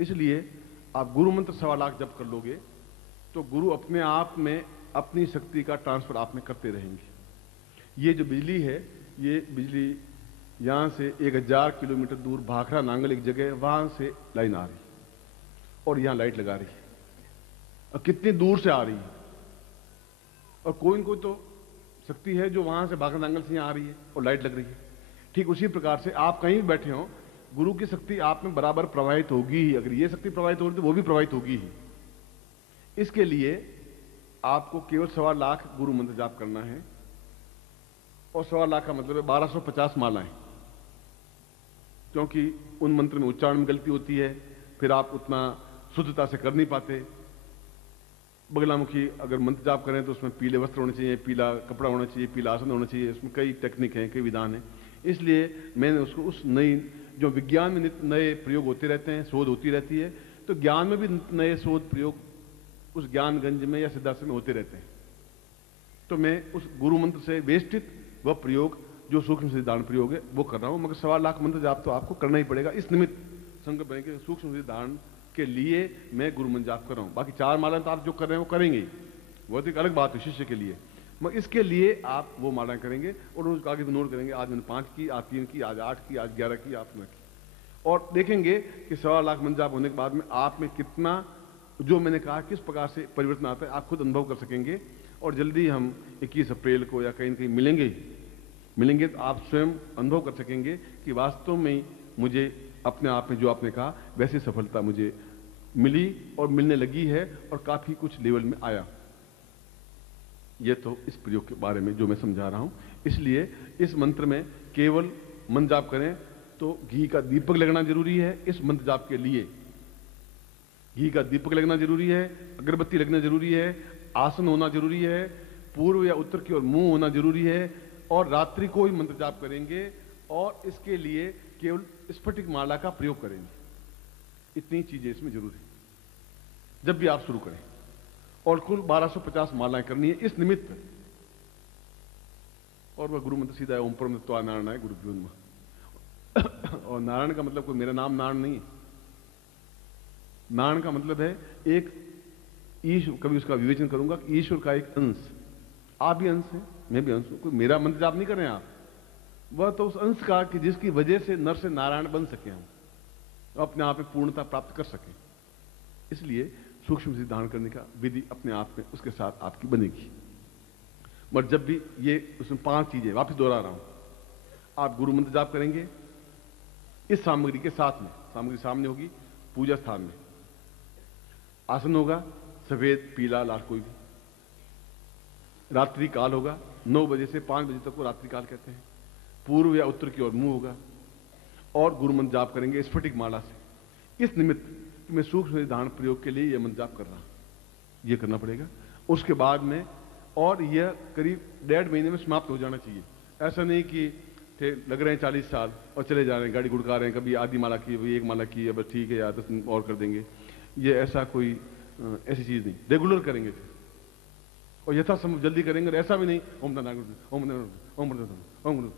इसलिए आप गुरु मंत्र 1.25 लाख जप कर लोगे तो गुरु अपने आप में अपनी शक्ति का ट्रांसफर आप में करते रहेंगे। ये जो बिजली है, ये बिजली यहां से 1000 किलोमीटर दूर भाखड़ा नांगल एक जगह, वहां से लाइन आ रही और यहां लाइट लगा रही है, और कितनी दूर से आ रही है। और कोई न कोई तो शक्ति है जो वहां से भाखड़ा नांगल से यहां आ रही है और लाइट लग रही है। ठीक उसी प्रकार से आप कहीं भी बैठे हो, गुरु की शक्ति आप में बराबर प्रवाहित होगी ही। अगर ये शक्ति प्रवाहित हो रही तो वो भी प्रवाहित होगी ही। इसके लिए आपको केवल 1.25 लाख गुरु मंत्र जाप करना है, और 1.25 लाख का मतलब है 1250 मालाएं, क्योंकि उन मंत्र में उच्चारण में गलती होती है, फिर आप उतना शुद्धता से कर नहीं पाते। बगलामुखी अगर मंत्र जाप करें तो उसमें पीले वस्त्र होने चाहिए, पीला कपड़ा होना चाहिए, पीला आसन होना चाहिए, उसमें कई टेक्निक हैं, कई विधान हैं। इसलिए मैंने उसको उस नई, जो विज्ञान में नए प्रयोग होते रहते हैं, शोध होती रहती है, तो ज्ञान में भी नए शोध प्रयोग उस ज्ञानगंज में या सिद्धार्थ में होते रहते हैं। तो मैं उस गुरु मंत्र से वेष्टित वह प्रयोग जो सूक्ष्म सिद्धांत प्रयोग है वो कर रहा हूं। मगर 1.25 लाख मंत्र जाप तो आपको करना ही पड़ेगा। इस निमित्त संकल्प है कि सूक्ष्म सिद्धांत के लिए मैं गुरु मंत्र जाप कर रहा हूं। बाकी 4 मालाएं तो आप जो कर रहे हैं वो करेंगे, वो तो एक अलग बात है शिष्य के लिए। मगर इसके लिए आप वो मालाएं करेंगे और उसको आगे नोट करेंगे, आज मैंने 5 की, आज 3 की, आज 8 की, आज 11 की, आज 9 की, और देखेंगे कि 1.25 लाख मंत्र जाप होने के बाद में आप में कितना, जो मैंने कहा किस प्रकार से परिवर्तन आता है, आप खुद अनुभव कर सकेंगे। और जल्दी हम 21 अप्रैल को या कहीं न कहीं मिलेंगे तो आप स्वयं अनुभव कर सकेंगे कि वास्तव में मुझे अपने आप में जो आपने कहा वैसी सफलता मुझे मिली और मिलने लगी है, और काफी कुछ लेवल में आया। यह तो इस प्रयोग के बारे में जो मैं समझा रहा हूं। इसलिए इस मंत्र में केवल मंत्र जाप करें तो घी का दीपक लगना जरूरी है। इस मंत्र जाप के लिए घी का दीपक लगना जरूरी है, अगरबत्ती लगना जरूरी है, आसन होना जरूरी है, पूर्व या उत्तर की ओर मुंह होना जरूरी है, और रात्रि को ही मंत्र जाप करेंगे, और इसके लिए केवल स्फटिक माला का प्रयोग करेंगे। इतनी चीजें इसमें जरूर है जब भी आप शुरू करें। और कुल 1250 मालाएं करनी है इस निमित्त। और वह गुरु मंत्र सीधा है, ओम परमत्वा नारायण है गुरुभ्यो नमः। और नारायण का मतलब कोई मेरा नाम नारायण नहीं है। नारायण का मतलब है एक ईश्वर, कभी उसका विवेचन करूंगा कि ईश्वर का एक अंश। आप भी अंश हैं, मैं भी अंश हूं। कोई मेरा मंत्र जाप नहीं कर रहे हैं आप, वह तो उस अंश का कि जिसकी वजह से नर से नारायण बन सके, हम अपने आप में पूर्णता प्राप्त कर सके। इसलिए सूक्ष्म सिद्धांत करने का विधि अपने आप में उसके साथ आपकी बनेगी। मगर जब भी ये उसमें 5 चीजें वापस दोहरा रहा हूं, आप गुरु मंत्र जाप करेंगे इस सामग्री के साथ में। सामग्री सामने होगी, पूजा स्थान में आसन होगा, सफेद पीला लाल कोई भी। रात्रि काल होगा, 9 बजे से 5 बजे तक को रात्रि काल कहते हैं। पूर्व या उत्तर की ओर मुंह होगा, और गुरु मंत्र जाप करेंगे स्फटिक माला से। इस निमित्त मैं सूक्ष्म सिद्धांत प्रयोग के लिए यह मंत्र जाप कर रहा हूं, यह करना पड़ेगा। उसके बाद में, और यह करीब 1.5 महीने में समाप्त हो जाना चाहिए। ऐसा नहीं कि थे लग रहे हैं 40 साल और चले जा रहे हैं, गाड़ी गुड़का रहे हैं, कभी आधी माला की, कभी 1 माला की है, बस ठीक है यार 10 और कर देंगे। ये ऐसा कोई ऐसी चीज नहीं, रेगुलर करेंगे फिर, और यथासंभव जल्दी करेंगे। ऐसा भी नहीं ओम,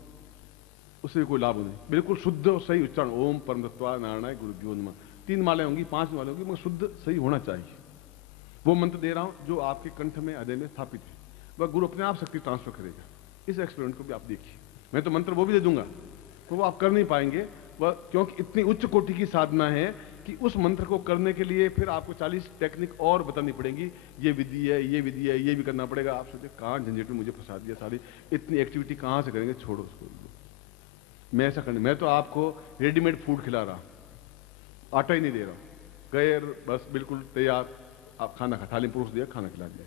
उससे कोई लाभ नहीं। बिल्कुल शुद्ध और सही उच्चारण, ओम परमत्वा नारायण गुरुभ्यो नमः। 3 मालाएं होंगी, 5 मालाएं होंगी, मगर शुद्ध सही होना चाहिए। वो मंत्र दे रहा हूं जो आपके कंठ में, हृदय में स्थापित है, वह गुरु अपने आप शक्ति ट्रांसफर करेगा। इस एक्सपेरिमेंट को भी आप देखिए। मैं तो मंत्र वो भी दे दूंगा, तो वो आप कर नहीं पाएंगे वह, क्योंकि इतनी उच्च कोटि की साधना है कि उस मंत्र को करने के लिए फिर आपको 40 टेक्निक और बतानी पड़ेगी। ये विधि है, ये विधि है, ये भी करना पड़ेगा। आप सोचिए कहां झंझट में मुझे फंसा दिया, सारी इतनी एक्टिविटी कहां से करेंगे, छोड़ो उसको। मैं ऐसा करने, मैं तो आपको रेडीमेड फूड खिला रहा, आटा ही नहीं दे रहा, गए बस बिल्कुल तैयार, आप खाना खा, थाली परोस दिया, खाना खिला दिया।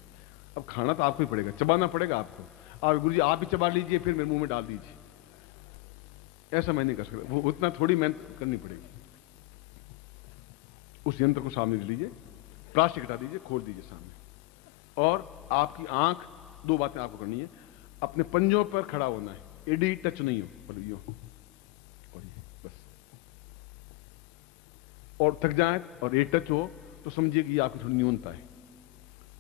अब खाना तो आपको ही पड़ेगा, चबाना पड़ेगा आपको। आप गुरु जी आप भी चबा लीजिए, फिर मेरे मुंह में डाल दीजिए, ऐसा मैं नहीं कर सकता। वो उतना थोड़ी मेहनत करनी पड़ेगी। उस यंत्र को सामने लीजिए, प्लास्टिक हटा दीजिए, खोल दीजिए सामने, और आपकी आंख, 2 बातें आपको करनी है। अपने पंजों पर खड़ा होना है, एडी टच नहीं हो, पर यो और ये बस। और थक जाए और ए टच हो तो समझिए कि आपकी थोड़ी न्यूनता है,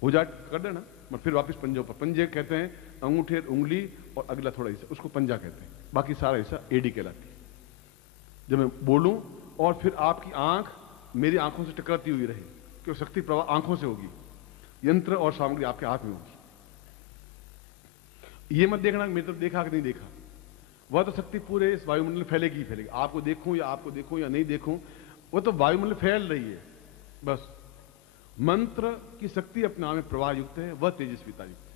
हो जाए कर देना, मगर फिर वापस पंजों पर। पंजे कहते हैं अंगूठे, उंगली और अगला थोड़ा हिस्सा, उसको पंजा कहते हैं। बाकी सारा हिस्सा एडी कहलाती है। जब मैं बोलूं और फिर आपकी आंख मेरी आंखों से टकराती हुई रहे, कि वो शक्ति प्रवाह आंखों से होगी, यंत्र और सामग्री आपके हाथ में होगी। ये मत देखना मेरी तरफ देखा कि नहीं देखा, वह तो शक्ति पूरे इस वायुमंडल में फैलेगी ही फैलेगी। आपको देखूं या नहीं देखूं, वह तो वायुमंडल फैल रही है बस। मंत्र की शक्ति अपने आप में प्रवाह युक्त है, वह तेजस्विता युक्त है।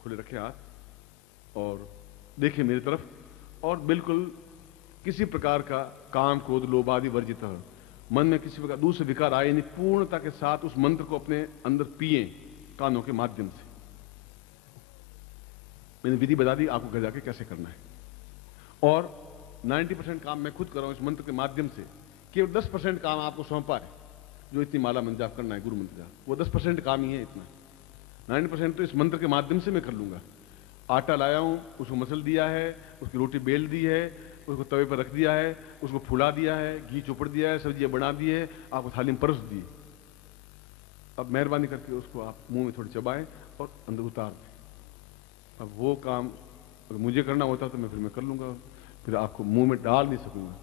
खुले रखें हाथ और देखिए मेरी तरफ, और बिल्कुल किसी प्रकार का काम, क्रोध, लोभ आदि वर्जित है। मन में किसी प्रकार दूसरे विकार आए नहीं, पूर्णता के साथ उस मंत्र को अपने अंदर पिए कानों के माध्यम से। मैंने विधि बता दी आपको घर जाके कैसे करना है, और 90% काम मैं खुद कर रहा हूं इस मंत्र के माध्यम से। केवल 10% काम आपको सौंपा है, जो इतनी माला मंत्र जाप करना है, गुरु मंत्र जाप, वो 10% काम ही है। इतना 90% तो इस मंत्र के माध्यम से मैं कर लूंगा। आटा लाया हूं, उसको मसल दिया है, उसकी रोटी बेल दी है, उसको तवे पर रख दिया है, उसको फुला दिया है, घी चोपड़ दिया है, सब्जियां बना दी है, आपको थाली में परस दी। अब मेहरबानी करके उसको आप मुंह में थोड़ी चबाएं और अंदर उतार दें। अब वो काम अगर मुझे करना होता तो मैं कर लूंगा, फिर आपको मुंह में डाल नहीं सकूंगा,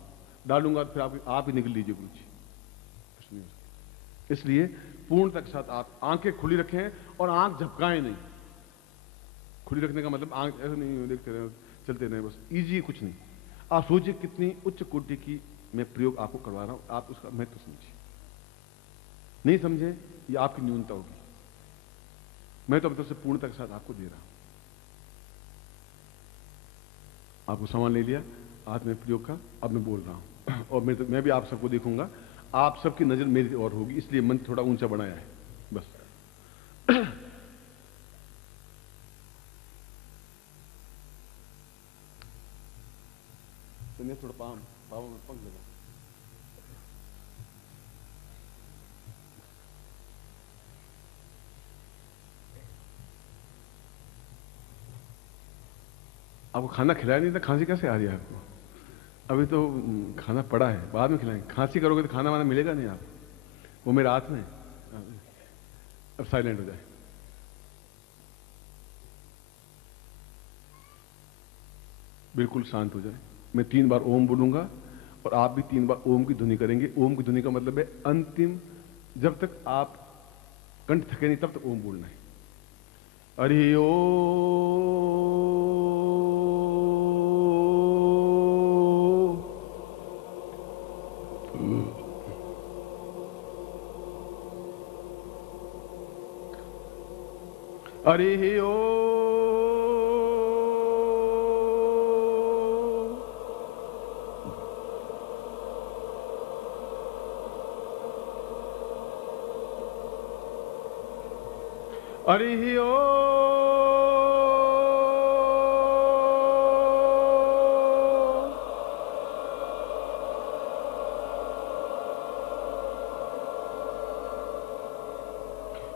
डालूंगा तो फिर आप ही निकल लीजिए कुछ नहीं हो सकता। इसलिए पूर्णता के साथ आप आंखें खुली रखें और आंख झपकाएं नहीं। खुली रखने का मतलब आंख ऐसे नहीं देखते रहे, चलते रहे बस, इजी कुछ नहीं। आप सोचिए कितनी उच्च कोटि की मैं प्रयोग आपको करवा रहा हूं, आप उसका महत्व समझिए। नहीं समझे, ये आपकी न्यूनता होगी। मैं तो अपनी तरफ से पूर्णता के साथ आपको दे रहा हूं। आपको सामान ले लिया हाथ में प्रयोग का, अब मैं बोल रहा हूं और मैं भी आप सबको देखूंगा, आप सबकी नजर मेरी ओर होगी, इसलिए मन थोड़ा ऊंचा बनाया है बस। थोड़ा पाँव में पंख लगा। आपको खाना खिलाया नहीं था, खांसी कैसे आ रही है आपको? अभी तो खाना पड़ा है, बाद में खिलाएंगे। खांसी करोगे तो खाना वाना मिलेगा नहीं, आप वो मेरे हाथ में। अब साइलेंट हो जाए। बिल्कुल शांत हो जाए। मैं 3 बार ओम बोलूंगा और आप भी 3 बार ओम की ध्वनि करेंगे। ओम की ध्वनि का मतलब है अंतिम, जब तक आप कंठ थके नहीं तब तक ओम बोलना है। हरि ओम। हरि ओम। हरि ओम।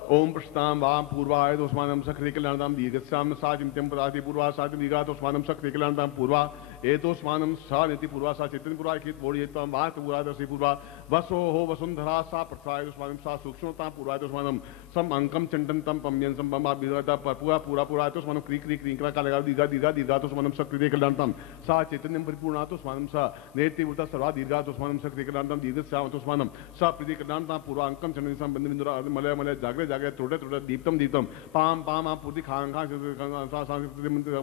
ओम प्रस्ताम वाम पूर्वाय दोस्मानम सक्रिय कल्याणदाम दीर्घस्याम साचिंत्यम पदाति पूर्वा साचिं दीर्घातोस्मानम सक्रिय कल्याणदाम पूर्वा एतोस्मानम सा नीति पूर्वा सा चैतन्य पूर्वा कित बोड़ी एतम वात पूर्वा दर्शी पूर्वा वसो हो वसुंधरा सा प्रथाय दोस्मानम सा सूक्ष्मता पूर्वा दोस्मानम सम अंकम चंडन तम पम्यन सम बमा विदता पूरा पूरा पूरा दोस्मानम क्री क्री क्रींकरा का लगा दीर्घा दीर्घा दीर्घा दोस्मानम सक्रिय कल्याणदाम सा चैतन्यम परिपूर्णा दोस्मानम सा नेति उल्टा सर्वा दीर्घा दोस्मानम सक्रिय कल्याणदाम दीर्घस्याम दोस्मानम सा प्रीति कल्याणदाम पूर्वा अंकम चंडन सम बंद बिंदुरा मलय मलय जागरे जागरे थोड़े थोड़े दीप्तम दीप्तम पाम पाम आप पूर्ति खां खां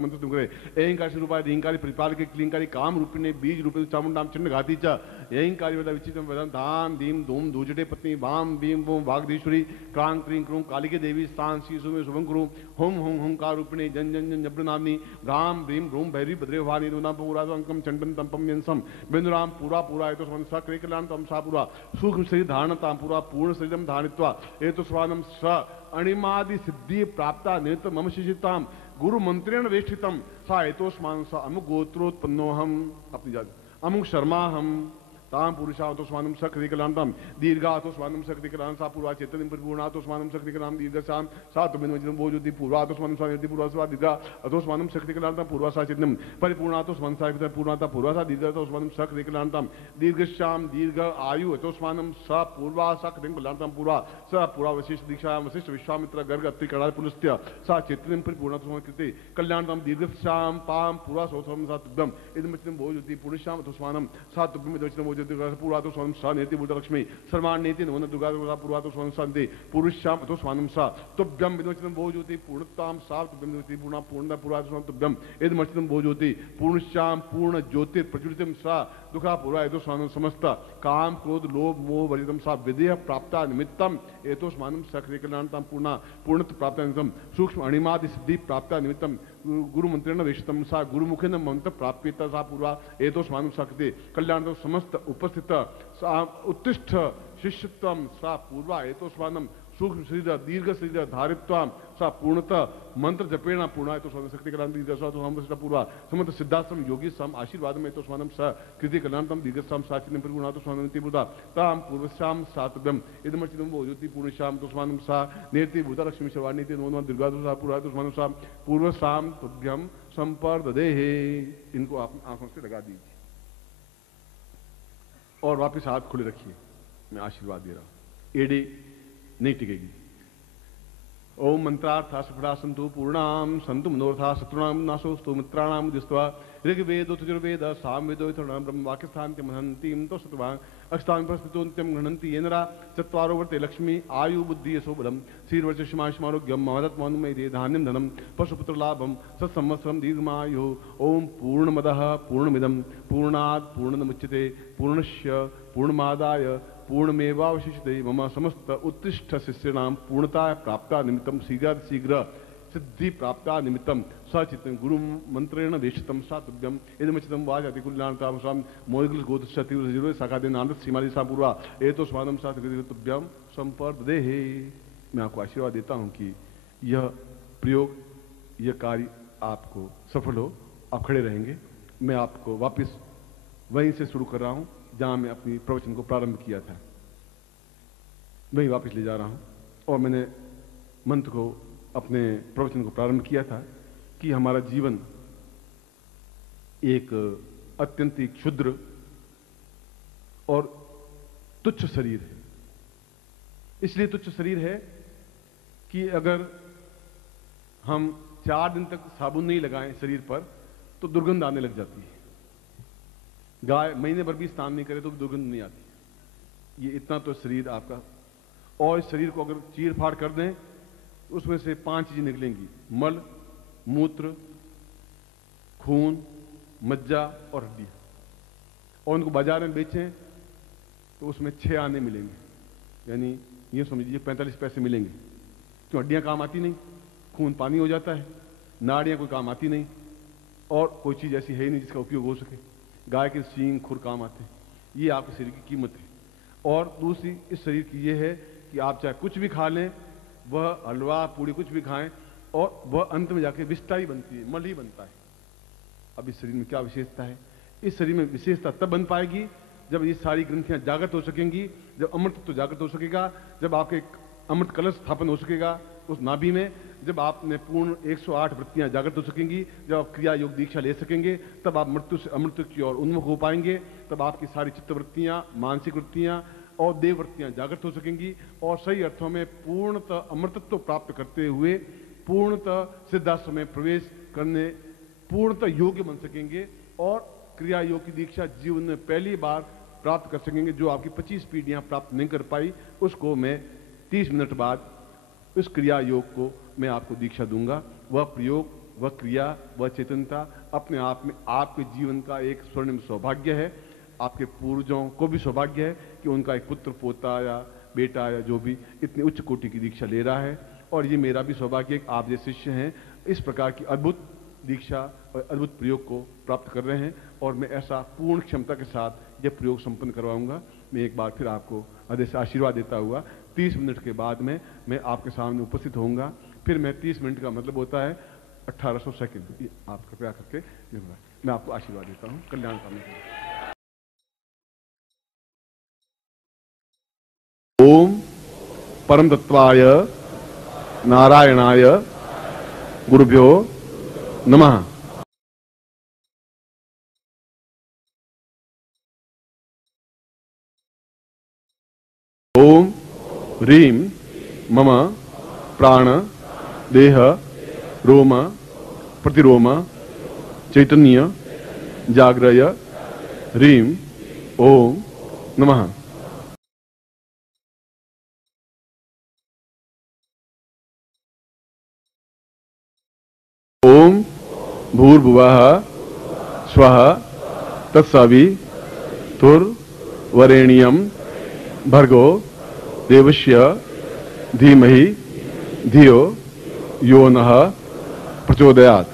मंत्र तुम करे एंकारी रूपाय हींकारी प्रतिपालक क्लींकारी काम रूपिणे बीज रूपे चामुंडाम चिन्ह घाती च एंकारी वदा विचित्रम वदन धाम धीम धूम धूजटे पत्नी वाम भीम वोम वागधीश्वरी क्रांग क्रीं क्रूं कालिके देवी स्थान शीशु में शुभं कुरु हुम हुम हुंकार रूपिणे जन जन जन जब्र नामनी राम भीम रूम भैरी भद्रे भवानी नाम पूरा अंकम चंडन तंपम यंसम बिंदुराम पूरा पूरा ए तो स्वन स क्रे कल्याण तम सा पूरा सूक्ष्म शरीर धारणताम पूरा पूर्ण शरीरम धारित्वा ए तो स्वानम स अणिमादि सिद्धि प्राप्ता नित मम शिशिताम गुरु मंत्रेण वेष्टितम सा एतोस्मान सा अमुक गोत्रोत्पन्नो हम अपनी जाति अमुक शर्मा हम ताम पुरुषातोस्मानम सक्रिय कल्याणतम दीर्घातोस्मानम सक्रिय कल्याण सा पूर्वा चैतन्य परिपूर्णातोस्मानम सक्रिय कल्याण दीर्घशाम सा तुमिन वज्रम बोजुति पूर्वातोस्मानम स्वानिति पूर्वास्वा दीर्घा अतोस्मानम सक्रिय कल्याणतम पूर्वा सा चैतन्यम परिपूर्णातोस्मान सा वितर पूर्णाता पूर्वा सा दीर्घातोस्मानम सक्रिय कल्याणतम दीर्घश्याम दीर्घ आयु अतोस्मानम सा पूर्वा सा कृतिम कल्याणतम पूर्वा सा पूर्वा वशिष्ठ दीक्षा वशिष्ठ विश्वामित्र गर्ग अत्रि कणाल पुलस्त्य सा चैतन्यम परिपूर्णातोस्मान कृते कल्याणतम दीर्घश्याम पाम पूर्वा सोथम सा तुभ्यम इदम वचनम बोजुति पुरुषाम अतोस्मानम सा तुभ्यम वचनम पूर्वातो स्वानम सा नेति भूत लक्ष्मी सर्वाण नेति नमो दुर्गा पूर्वातो स्वानम शांति पुरुष्याम अतो स्वानम सा तुभ्यम विदमचितम भो ज्योति पूर्णताम सा तुभ्यम ज्योति पूर्ण पूर्ण पूर्वातो स्वानम तुभ्यम यदमचितम भो ज्योति पूर्णश्याम पूर्ण ज्योति प्रचुरितम सा दुखा पूर्वा एतो स्वानम समस्त काम क्रोध लोभ मोह वर्जितम सा विदेह प्राप्ता निमित्तम एतो स्वानम सक्रिय कल्याणताम पूर्णा पूर्णत्व प्राप्ता निमित्तम सूक्ष्म अणिमादि सिद्धि प्राप्ता निमित्तम गुरु मंत्रेण वेशितम सा गुरुमुखेन मंत्र प्राप्यता सा पूर्वा एतो स्वानम सक्रिय कल्याण समस्त उपस्थित सा उत्तिष्ठ शिष्यत्वम सा पूर्वा एतो स्वानम सूक्ष्म शरीर दीर्घ शरीर धारित्वाम सा पूर्णतः मंत्र जपेण पूर्णा एतो स्वानम शक्ति कल्याण दीर्घ स्वानम पूर्वा समस्त सिद्धाश्रम योगी सम आशीर्वाद में एतो स्वानम सा कृति कल्याणतम दीर्घ साचिनम परिपूर्णा तो स्वानम तिबुदा ताम पूर्वश्याम सातभ्यम इदमचितम वो ज्योति पूर्णश्याम तो स्वानम सा नेति भूता लक्ष्मी शवानीति नमो नमः दुर्गा तो सा पूर्वा तो स्वानम सा पूर्वश्याम तुभ्यम संपर्ददेहे। इनको आप आंखों से लगा दीजिए और वापस हाथ खुले रखिए। मैं आशीर्वाद दे रहा हूं, एड़ी नहीं टिकेगी। ओम मंत्रार्था सफला संतु पूर्णाम संतु मनोरथा शत्रुणाम नाशोस्तु मित्राणाम दिस्त्वा ऋग्वेदो तुर्वेद सामवेदो इथर्णाम ब्रह्म वाक्यस्थान्त्य महन्तीम तो सत्वां अष्टांग प्रस्थितोन्त्यम गणन्ति येनरा चत्वारो वर्ते लक्ष्मी आयु बुद्धि यशो बलम श्रीर्वर्चस्मारोग्यम महदत् मौनमय धान्यम धनम पशुपुत्र लाभम सत्संवत्सरम दीर्घमायु। ओम पूर्णमदः पूर्णमिदं पूर्णात् पूर्णमुच्यते पूर्णस्य पूर्णमादाय पूर्णमेवावशिष्यते मम समस्त उत्तिष्ठ शिष्याणां पूर्णता प्राप्ता निमित्तं शीघ्र सिद्धि प्राप्ता निमित्तं सचितं गुरु मंत्रेण वेशितं सातुभ्यम इदमचितं वाजाति कुल्याणतां स्वाम मोदगल गोत्रशति जीरो साकादे आनंद सीमाली सा पूर्वा एतो स्वानम सा तुभ्यम संपर्ददेहे। मैं आपको आशीर्वाद देता हूं कि यह प्रयोग यह कार्य आपको सफल हो। आप खड़े रहेंगे। मैं आपको वापस वहीं से शुरू कर रहा हूं जहां मैं अपनी प्रवचन को प्रारंभ किया था, वहीं वापस ले जा रहा हूं। और मैंने मंत्र को अपने प्रवचन को प्रारंभ किया था कि हमारा जीवन एक अत्यंत ही क्षुद्र और तुच्छ शरीर है। इसलिए तुच्छ शरीर है कि अगर हम 4 दिन तक साबुन नहीं लगाएं शरीर पर तो दुर्गंध आने लग जाती है। गाय महीने भर भी स्नान नहीं करे तो भी दुर्गंध नहीं आती। ये इतना तो शरीर आपका। और इस शरीर को अगर चीर फाड़ कर दें तो उसमें से 5 चीजें निकलेंगी, मल, मूत्र, खून, मज्जा और हड्डियां। और उनको बाजार में बेचें तो उसमें 6 आने मिलेंगे, यानी ये समझिए 45 पैसे मिलेंगे। क्यों? हड्डियां काम आती नहीं, खून पानी हो जाता है, नाड़ियां कोई काम आती नहीं, और कोई चीज ऐसी है ही नहीं जिसका उपयोग हो सके। गाय के सींग खुर काम आते हैं। ये आपके शरीर की कीमत है। और दूसरी इस शरीर की ये है कि आप चाहे कुछ भी खा लें, वह हलवा पूड़ी कुछ भी खाएं, और वह अंत में जाके विष्ठा ही बनती है, मल ही बनता है। अब इस शरीर में क्या विशेषता है? इस शरीर में विशेषता तब बन पाएगी जब ये सारी ग्रंथियां जागृत हो सकेंगी, जब अमृत तो जागृत हो सकेगा, जब आपके अमृत कलश स्थापन हो सकेगा उस नाभि में, जब आपने पूर्ण 108 वृत्तियां जागृत हो सकेंगी, जब आप क्रिया योग दीक्षा ले सकेंगे, तब आप मृत्यु से अमृत की ओर उन्मुख हो पाएंगे। तब आपकी सारी चित्त वृत्तियां, मानसिक वृत्तियां और देव वृत्तियां जागृत हो सकेंगी, और सही अर्थों में पूर्णतः अमृतत्व प्राप्त करते हुए पूर्णतः सिद्धाश्रम में प्रवेश करने पूर्णतः योग्य बन सकेंगे, और क्रिया योग की दीक्षा जीवन में पहली बार प्राप्त कर सकेंगे। जो आपकी 25 पीढ़ियां प्राप्त नहीं कर पाई, उसको मैं 30 मिनट बाद उस क्रिया योग को मैं आपको दीक्षा दूंगा। वह प्रयोग, वह क्रिया, वह चेतनता अपने आप में आपके जीवन का एक स्वर्णिम सौभाग्य है। आपके पूर्वजों को भी सौभाग्य है कि उनका एक पुत्र, पोता या बेटा या जो भी इतनी उच्च कोटि की दीक्षा ले रहा है, और ये मेरा भी सौभाग्य है कि आप जैसे शिष्य हैं इस प्रकार की अद्भुत दीक्षा और अद्भुत प्रयोग को प्राप्त कर रहे हैं। और मैं ऐसा पूर्ण क्षमता के साथ यह प्रयोग संपन्न करवाऊंगा। मैं एक बार फिर आपको हृदय से आशीर्वाद देता हुआ 30 मिनट के बाद में मैं आपके सामने उपस्थित होऊंगा। फिर मैं 30 मिनट का मतलब होता है 1800 सेकंड। आप कृपया करके मैं आपको आशीर्वाद देता हूँ। कल्याण कामना करें। ओम परम तत्वाय नारायणाय गुरुभ्यो नमः। ओम ह्रीं मम प्राण देह रोम प्रतिरोम चैतन्य जाग्रय ह्रीं ओम नमः। ओम भूर्भुवः स्वः तत्सवितुर्वरेण्यं भर्गो देवस्य धीमहि धियो यो नः प्रचोदयात्।